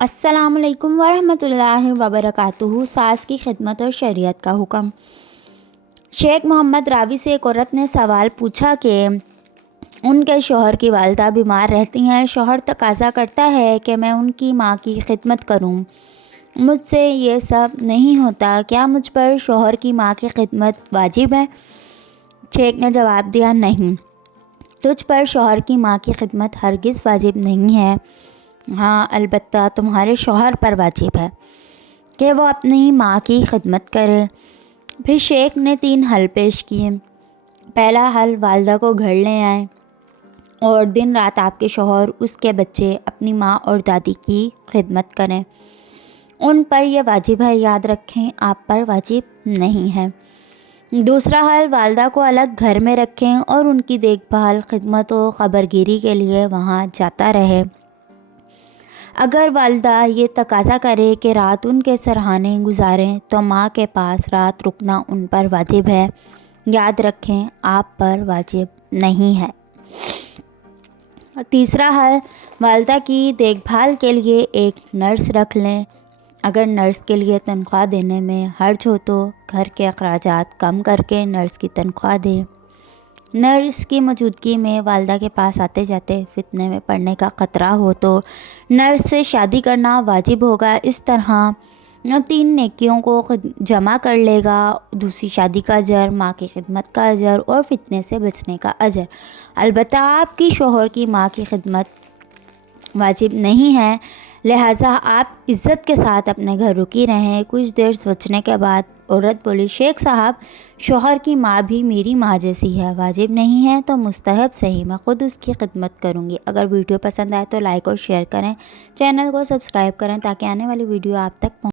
السلام علیکم ورحمۃ اللہ وبرکاتہ۔ ساس کی خدمت اور شریعت کا حکم۔ شیخ محمد راوی سے ایک عورت نے سوال پوچھا کہ ان کے شوہر کی والدہ بیمار رہتی ہیں۔ شوہر تقاضا کرتا ہے کہ میں ان کی ماں کی خدمت کروں، مجھ سے یہ سب نہیں ہوتا، کیا مجھ پر شوہر کی ماں کی خدمت واجب ہے؟ شیخ نے جواب دیا، نہیں، تجھ پر شوہر کی ماں کی خدمت ہرگز واجب نہیں ہے، ہاں البتہ تمہارے شوہر پر واجب ہے کہ وہ اپنی ماں کی خدمت کرے۔ پھر شیخ نے 3 حل پیش کیے۔ پہلا حل، والدہ کو گھر لے آئیں اور دن رات آپ کے شوہر، اس کے بچے اپنی ماں اور دادی کی خدمت کریں، ان پر یہ واجب ہے، یاد رکھیں آپ پر واجب نہیں ہے۔ دوسرا حل، والدہ کو الگ گھر میں رکھیں اور ان کی دیکھ بھال، خدمت و خبرگیری کے لیے وہاں جاتا رہے۔ اگر والدہ یہ تقاضا کرے کہ رات ان کے سرہانے گزاریں تو ماں کے پاس رات رکنا ان پر واجب ہے، یاد رکھیں آپ پر واجب نہیں ہے۔ تیسرا حل، والدہ کی دیکھ بھال کے لیے ایک نرس رکھ لیں۔ اگر نرس کے لیے تنخواہ دینے میں حرج ہو تو گھر کے اخراجات کم کر کے نرس کی تنخواہ دیں۔ نرس کی موجودگی میں والدہ کے پاس آتے جاتے فتنے میں پڑنے کا خطرہ ہو تو نرس سے شادی کرنا واجب ہوگا۔ اس طرح 3 نیکیوں کو جمع کر لے گا، دوسری شادی کا اجر، ماں کی خدمت کا اجر اور فتنے سے بچنے کا اجر۔ البتہ آپ کی شوہر کی ماں کی خدمت واجب نہیں ہے، لہٰذا آپ عزت کے ساتھ اپنے گھر رکی رہیں۔ کچھ دیر سوچنے کے بعد عورت بولی، شیخ صاحب، شوہر کی ماں بھی میری ماں جیسی ہے، واجب نہیں ہے تو مستحب صحیح، میں خود اس کی خدمت کروں گی۔ اگر ویڈیو پسند آئے تو لائک اور شیئر کریں، چینل کو سبسکرائب کریں تاکہ آنے والی ویڈیو آپ تک